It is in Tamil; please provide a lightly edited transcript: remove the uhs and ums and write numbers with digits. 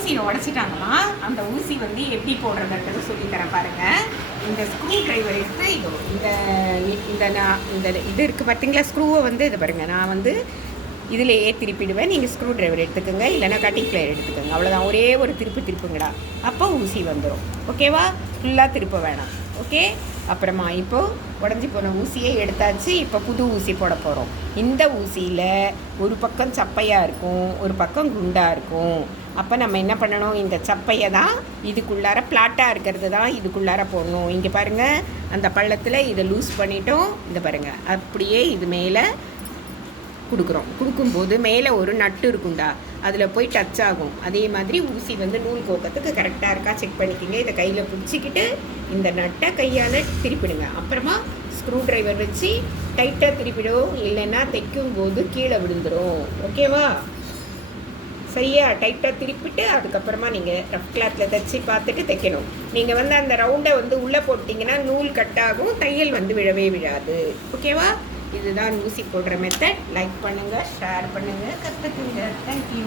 ஊசியை உடச்சிட்டாங்களாம். அந்த ஊசி வந்து எப்படி போடுறதுன்றது சொல்லித்தரேன் பாருங்கள். இந்த ஸ்க்ரூ ட்ரைவர் எடுத்து இதோ இந்த இது இருக்குது பார்த்தீங்களா, ஸ்க்ரூவை வந்து இது பாருங்கள். நான் வந்து இதிலேயே திருப்பிடுவேன். நீங்கள் ஸ்க்ரூ ட்ரைவர் எடுத்துக்கோங்க, இல்லைனா கட்டிங் பிளேயர் எடுத்துக்கோங்க. அவ்வளோதான், ஒரே ஒரு திருப்புங்கடா, அப்போ ஊசி வந்துடும். ஓகேவா? ஃபுல்லாக திருப்ப வேணாம். ஓகே. அப்புறமா இப்போது உடஞ்சி போன ஊசியை எடுத்தாச்சு. இப்போ புது ஊசி போட போகிறோம். இந்த ஊசியில் ஒரு பக்கம் சப்பையாக இருக்கும், ஒரு பக்கம் குண்டாக இருக்கும். அப்போ நம்ம என்ன பண்ணணும், இந்த சப்பையை தான் இதுக்குள்ளார பிளாட்டாக இருக்கிறது தான் இதுக்குள்ளார போடணும். இங்கே பாருங்கள், அந்த பள்ளத்தில் இதை லூஸ் பண்ணிட்டோம். இந்த பாருங்கள், அப்படியே இது மேலே கொடுக்கும்போது மேலே ஒரு நட்டு இருக்குண்டா, அதில் போய் டச் ஆகும். அதே மாதிரி ஊசி வந்து நூல் கோக்கத்துக்கு கரெக்டாக இருக்கா செக் பண்ணிக்கிங்க. இதை கையில் பிடிச்சிக்கிட்டு இந்த நட்டை கையால் திருப்பிடுங்க. அப்புறமா ஸ்க்ரூ ட்ரைவர் வச்சு டைட்டாக திருப்பிடும், இல்லைன்னா தைக்கும் போது கீழே விழுந்துடும். ஓகேவா? சரியா? டைட்டாக திருப்பிட்டு அதுக்கப்புறமா நீங்கள் ரஃப் கிளாத்தில் தைச்சி பார்த்துட்டு தைக்கணும். நீங்கள் வந்து அந்த ரவுண்டை வந்து உள்ளே போட்டிங்கன்னா நூல் கட்டாகும், தையல் வந்து விழவே விழாது. ஓகேவா? இதுதான் ஊசி போடுற மெத்தட். லைக் பண்ணுங்கள், ஷேர் பண்ணுங்கள், கற்றுக்குங்க. தேங்க்யூ.